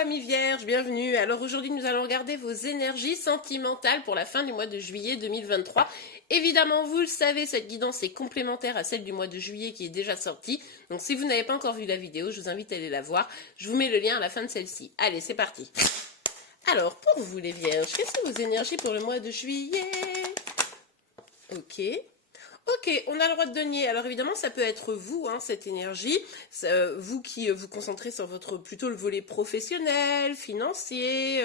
amis vierges, bienvenue. Alors aujourd'hui nous allons regarder vos énergies sentimentales pour la fin du mois de juillet 2023. Évidemment vous le savez, cette guidance est complémentaire à celle du mois de juillet qui est déjà sortie. Donc si vous n'avez pas encore vu la vidéo, je vous invite à aller la voir. Je vous mets le lien à la fin de celle-ci. Allez, c'est parti. Alors pour vous les vierges, quelles sont vos énergies pour le mois de juillet? Ok. Ok, on a le roi de denier. Alors évidemment, ça peut être vous, hein, cette énergie, vous qui vous concentrez sur votre plutôt le volet professionnel, financier,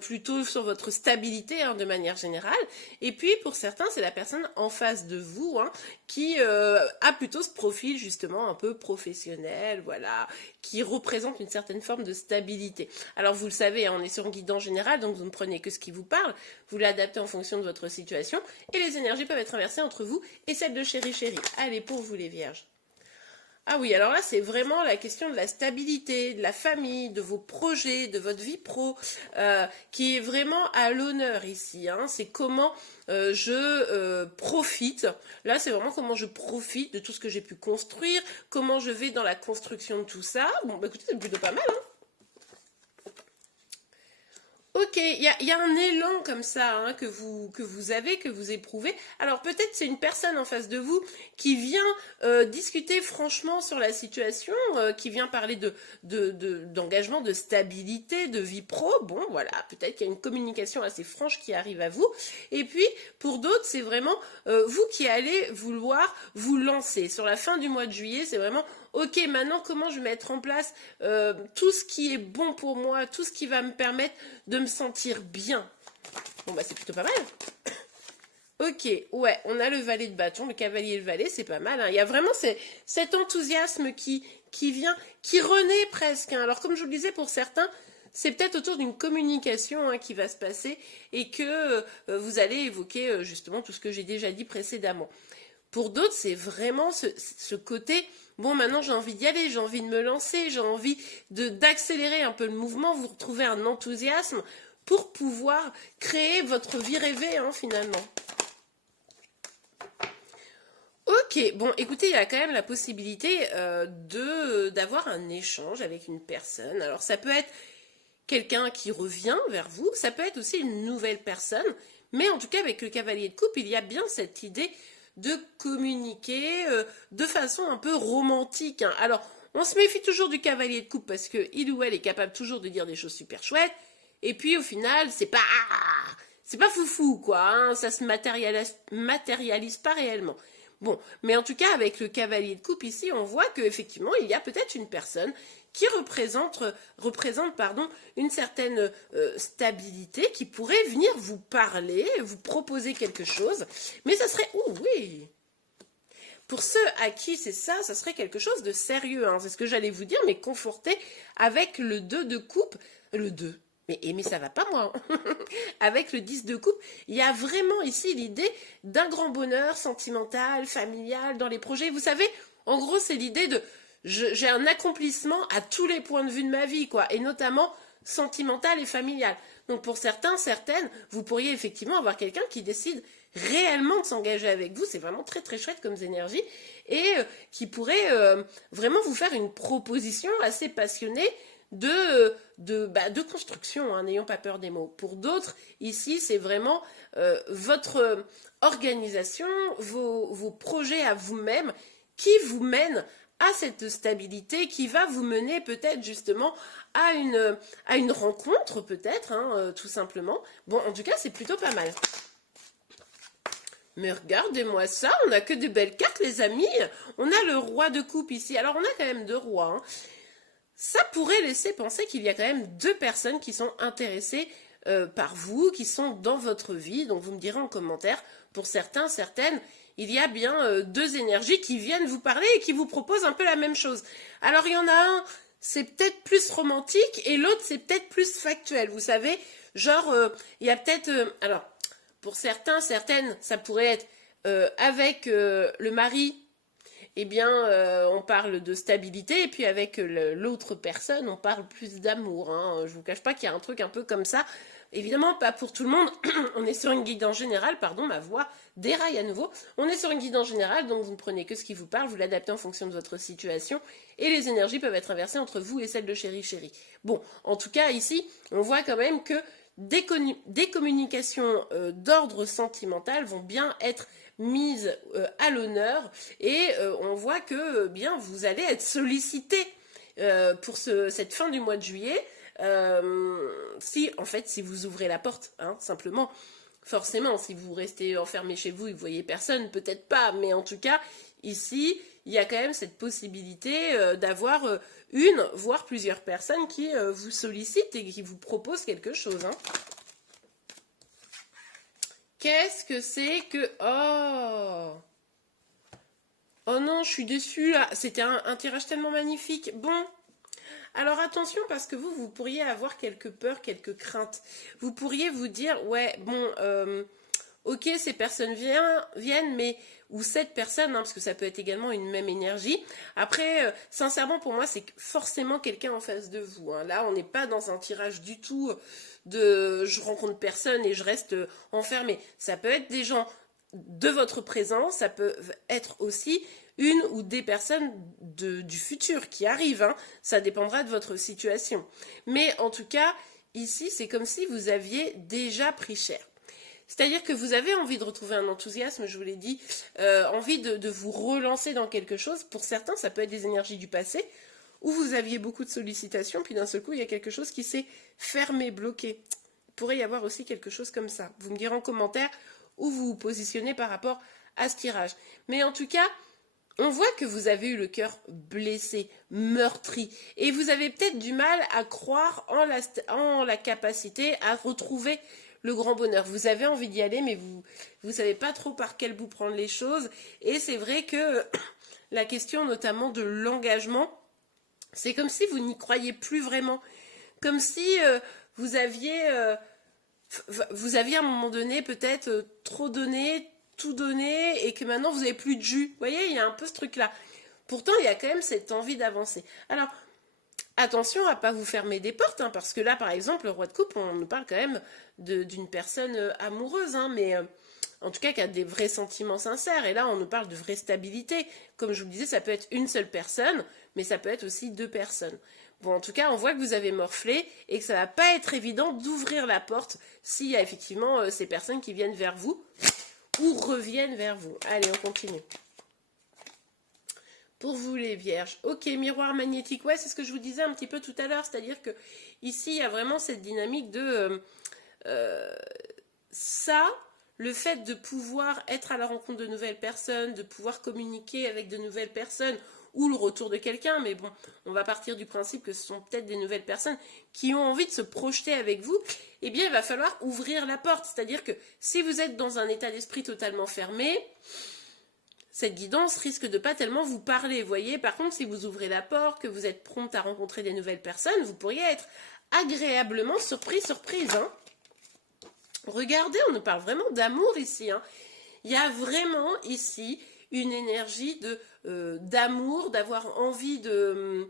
plutôt sur votre stabilité hein, de manière générale. Et puis pour certains, c'est la personne en face de vous hein, qui a plutôt ce profil justement un peu professionnel, voilà, qui représente une certaine forme de stabilité. Alors vous le savez, hein, on est sur un guidance général, donc vous ne prenez que ce qui vous parle, vous l'adaptez en fonction de votre situation, et les énergies peuvent être inversées entre vous et celle de chéri. Allez, pour vous les vierges. Ah oui, alors là, c'est vraiment la question de la stabilité, de la famille, de vos projets, de votre vie pro, qui est vraiment à l'honneur ici. Hein. C'est comment je profite. Là, c'est vraiment comment je profite de tout ce que j'ai pu construire, comment je vais dans la construction de tout ça. Bon, bah écoutez, c'est plutôt pas mal, hein. Ok, il y a un élan comme ça hein, que vous avez, que vous éprouvez. Alors peut-être c'est une personne en face de vous qui vient discuter franchement sur la situation, qui vient parler d'engagement, de stabilité, de vie pro. Bon, voilà, peut-être qu'il y a une communication assez franche qui arrive à vous. Et puis pour d'autres, c'est vraiment vous qui allez vouloir vous lancer. Sur la fin du mois de juillet, c'est vraiment ok, maintenant comment je vais mettre en place tout ce qui est bon pour moi, tout ce qui va me permettre de me sentir bien. Bon bah c'est plutôt pas mal. Ok, ouais, on a le valet de bâton, le cavalier et le valet, c'est pas mal. Hein. Il y a vraiment cet enthousiasme qui vient, qui renaît presque. Hein. Alors comme je vous le disais, pour certains, c'est peut-être autour d'une communication hein, qui va se passer et que vous allez évoquer justement tout ce que j'ai déjà dit précédemment. Pour d'autres, c'est vraiment ce côté, bon, maintenant j'ai envie d'y aller, j'ai envie de me lancer, j'ai envie d'accélérer un peu le mouvement, vous retrouvez un enthousiasme pour pouvoir créer votre vie rêvée, hein, finalement. Ok, bon, écoutez, il y a quand même la possibilité d'avoir un échange avec une personne. Alors, ça peut être quelqu'un qui revient vers vous, ça peut être aussi une nouvelle personne, mais en tout cas, avec le cavalier de coupe, il y a bien cette idée de communiquer de façon un peu romantique. Hein. Alors, on se méfie toujours du cavalier de coupe parce qu'il ou elle est capable toujours de dire des choses super chouettes. Et puis, au final, c'est pas foufou, quoi. Hein, ça se matérialise pas réellement. Bon, mais en tout cas, avec le cavalier de coupe ici, on voit qu'effectivement, il y a peut-être une personne qui représente une certaine stabilité, qui pourrait venir vous parler, vous proposer quelque chose, mais ça serait, oh oui, pour ceux à qui c'est ça, ça serait quelque chose de sérieux, hein, c'est ce que j'allais vous dire, mais conforté avec le 2 de coupe, le 2. Mais ça va pas moi. Avec le 10 de coupe, il y a vraiment ici l'idée d'un grand bonheur sentimental, familial, dans les projets. Vous savez, en gros, c'est l'idée de j'ai un accomplissement à tous les points de vue de ma vie, quoi, et notamment sentimental et familial. Donc pour certains, certaines, vous pourriez effectivement avoir quelqu'un qui décide réellement de s'engager avec vous, c'est vraiment très très chouette comme énergie, et qui pourrait vraiment vous faire une proposition assez passionnée de construction, hein, n'ayons pas peur des mots. Pour d'autres, ici, c'est vraiment votre organisation, vos projets à vous-même qui vous mènent à cette stabilité, qui va vous mener peut-être justement à une rencontre, peut-être, hein, tout simplement. Bon, en tout cas, c'est plutôt pas mal. Mais regardez-moi ça, on n'a que de belles cartes, les amis. On a le roi de coupe ici. Alors, on a quand même 2 rois, hein. Ça pourrait laisser penser qu'il y a quand même 2 personnes qui sont intéressées par vous, qui sont dans votre vie. Donc vous me direz en commentaire, pour certains, certaines, il y a bien 2 énergies qui viennent vous parler et qui vous proposent un peu la même chose. Alors il y en a un, c'est peut-être plus romantique et l'autre, c'est peut-être plus factuel. Vous savez, genre, il y a peut-être... alors, pour certains, certaines, ça pourrait être avec le mari eh bien, on parle de stabilité, et puis avec l'autre personne, on parle plus d'amour. Hein. Je vous cache pas qu'il y a un truc un peu comme ça. Évidemment, pas pour tout le monde. On est sur une guidance générale, pardon, ma voix déraille à nouveau. On est sur une guidance générale, donc vous ne prenez que ce qui vous parle, vous l'adaptez en fonction de votre situation, et les énergies peuvent être inversées entre vous et celles de chéri. Bon, en tout cas, ici, on voit quand même que des communications d'ordre sentimental vont bien être mises à l'honneur, et on voit que bien vous allez être sollicité pour cette fin du mois de juillet. Si vous ouvrez la porte, hein, simplement. Forcément, si vous restez enfermé chez vous et que vous voyez personne, peut-être pas, mais en tout cas, ici, il y a quand même cette possibilité d'avoir une, voire plusieurs personnes qui vous sollicitent et qui vous proposent quelque chose. Hein. Qu'est-ce que c'est que... Oh non, je suis déçue là. C'était un tirage tellement magnifique. Bon... Alors attention, parce que vous pourriez avoir quelques peurs, quelques craintes. Vous pourriez vous dire, ouais, bon, ok, ces personnes viennent, mais... Ou cette personne, hein, parce que ça peut être également une même énergie. Après, sincèrement, pour moi, c'est forcément quelqu'un en face de vous. Hein. Là, on n'est pas dans un tirage du tout de je rencontre personne et je reste enfermé. Ça peut être des gens de votre présent, ça peut être aussi une ou des personnes du futur qui arrivent. Hein. Ça dépendra de votre situation. Mais en tout cas, ici, c'est comme si vous aviez déjà pris cher. C'est-à-dire que vous avez envie de retrouver un enthousiasme, je vous l'ai dit, envie de vous relancer dans quelque chose. Pour certains, ça peut être des énergies du passé, où vous aviez beaucoup de sollicitations, puis d'un seul coup, il y a quelque chose qui s'est fermé, bloqué. Il pourrait y avoir aussi quelque chose comme ça. Vous me direz en commentaire où vous vous positionnez par rapport à ce tirage. Mais en tout cas, on voit que vous avez eu le cœur blessé, meurtri, et vous avez peut-être du mal à croire en la capacité à retrouver le grand bonheur. Vous avez envie d'y aller, mais vous ne savez pas trop par quel bout prendre les choses. Et c'est vrai que la question notamment de l'engagement, c'est comme si vous n'y croyez plus vraiment. Comme si vous aviez à un moment donné peut-être trop donné, tout donné, et que maintenant vous n'avez plus de jus. Vous voyez, il y a un peu ce truc-là. Pourtant, il y a quand même cette envie d'avancer. Alors, attention à ne pas vous fermer des portes, hein, parce que là, par exemple, le roi de coupe, on nous parle quand même d'une personne amoureuse, hein, mais en tout cas qui a des vrais sentiments sincères. Et là, on nous parle de vraie stabilité. Comme je vous le disais, ça peut être une seule personne, mais ça peut être aussi deux personnes. Bon, en tout cas, on voit que vous avez morflé et que ça ne va pas être évident d'ouvrir la porte s'il y a effectivement ces personnes qui viennent vers vous ou reviennent vers vous. Allez, on continue. Pour vous les vierges, ok, miroir magnétique, ouais, c'est ce que je vous disais un petit peu tout à l'heure, c'est-à-dire que ici, il y a vraiment cette dynamique de le fait de pouvoir être à la rencontre de nouvelles personnes, de pouvoir communiquer avec de nouvelles personnes, ou le retour de quelqu'un, mais bon, on va partir du principe que ce sont peut-être des nouvelles personnes qui ont envie de se projeter avec vous, eh bien, il va falloir ouvrir la porte, c'est-à-dire que si vous êtes dans un état d'esprit totalement fermé, cette guidance risque de pas tellement vous parler, vous voyez. Par contre, si vous ouvrez la porte, que vous êtes prompte à rencontrer des nouvelles personnes, vous pourriez être agréablement surprise, hein. Regardez, on nous parle vraiment d'amour ici, hein. Il y a vraiment ici une énergie d'amour, d'avoir envie de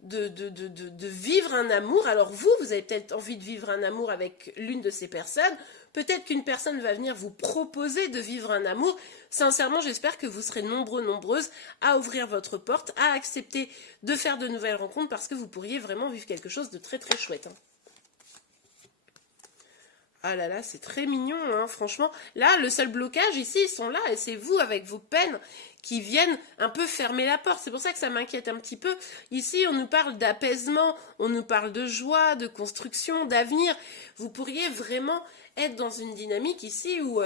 vivre un amour. Alors vous avez peut-être envie de vivre un amour avec l'une de ces personnes. Peut-être qu'une personne va venir vous proposer de vivre un amour. Sincèrement, j'espère que vous serez nombreuses à ouvrir votre porte, à accepter de faire de nouvelles rencontres parce que vous pourriez vraiment vivre quelque chose de très très chouette. Hein. Ah là là, c'est très mignon, hein, franchement. Là, le seul blocage ici, ils sont là et c'est vous avec vos peines qui viennent un peu fermer la porte. C'est pour ça que ça m'inquiète un petit peu. Ici, on nous parle d'apaisement, on nous parle de joie, de construction, d'avenir. Vous pourriez vraiment être dans une dynamique ici où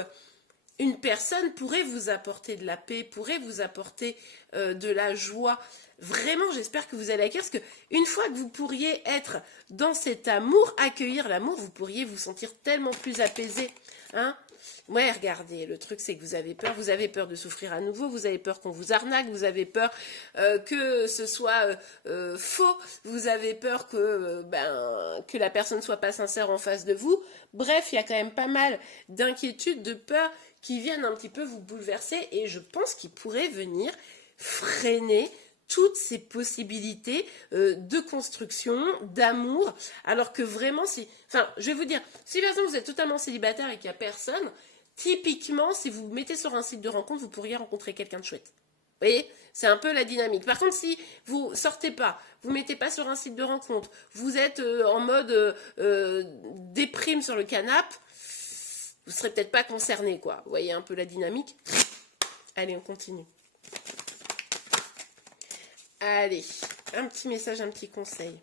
une personne pourrait vous apporter de la paix, pourrait vous apporter de la joie. Vraiment, j'espère que vous allez accueillir, parce qu'une fois que vous pourriez être dans cet amour, accueillir l'amour, vous pourriez vous sentir tellement plus apaisé. Hein? Ouais, regardez, le truc c'est que vous avez peur de souffrir à nouveau, vous avez peur qu'on vous arnaque, vous avez peur que ce soit faux, vous avez peur que la personne ne soit pas sincère en face de vous. Bref, il y a quand même pas mal d'inquiétudes, de peurs qui viennent un petit peu vous bouleverser, et je pense qu'ils pourraient venir freiner toutes ces possibilités de construction, d'amour, alors que vraiment, je vais vous dire, si par exemple vous êtes totalement célibataire et qu'il n'y a personne, typiquement, si vous vous mettez sur un site de rencontre, vous pourriez rencontrer quelqu'un de chouette. Vous voyez, c'est un peu la dynamique. Par contre, si vous sortez pas, vous mettez pas sur un site de rencontre, vous êtes en mode déprime sur le canapé, vous serez peut-être pas concerné, quoi. Vous voyez un peu la dynamique? Allez, on continue. Allez, un petit message, un petit conseil.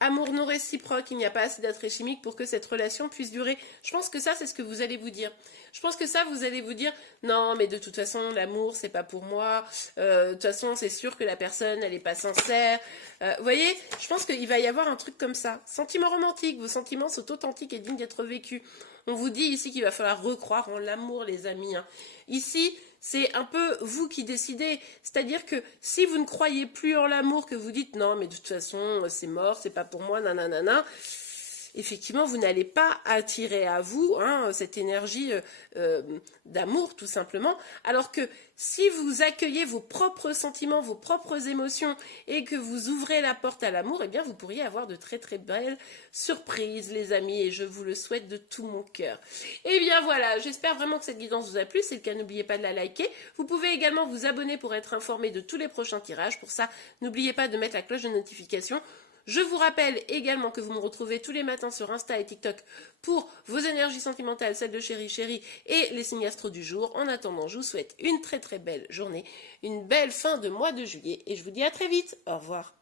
Amour non réciproque, il n'y a pas assez d'attrait chimique pour que cette relation puisse durer. Je pense que ça, c'est ce que vous allez vous dire. Je pense que ça, vous allez vous dire, non, mais de toute façon, l'amour, c'est pas pour moi. De toute façon, c'est sûr que la personne, elle est pas sincère. Vous voyez, je pense qu'il va y avoir un truc comme ça. Sentiment romantique, vos sentiments sont authentiques et dignes d'être vécus. On vous dit ici qu'il va falloir recroire en l'amour, les amis. Ici, c'est un peu vous qui décidez. C'est-à-dire que si vous ne croyez plus en l'amour, que vous dites non, mais de toute façon, c'est mort, c'est pas pour moi, nanana, effectivement, vous n'allez pas attirer à vous cette énergie d'amour, tout simplement. Alors que si vous accueillez vos propres sentiments, vos propres émotions et que vous ouvrez la porte à l'amour, eh bien, vous pourriez avoir de très très belles surprises, les amis, et je vous le souhaite de tout mon cœur. Et bien voilà, j'espère vraiment que cette guidance vous a plu. C'est le cas, n'oubliez pas de la liker. Vous pouvez également vous abonner pour être informé de tous les prochains tirages. Pour ça, n'oubliez pas de mettre la cloche de notification. Je vous rappelle également que vous me retrouvez tous les matins sur Insta et TikTok pour vos énergies sentimentales, celles de chéri et les signes astro du jour. En attendant, je vous souhaite une très très belle journée, une belle fin de mois de juillet et je vous dis à très vite. Au revoir.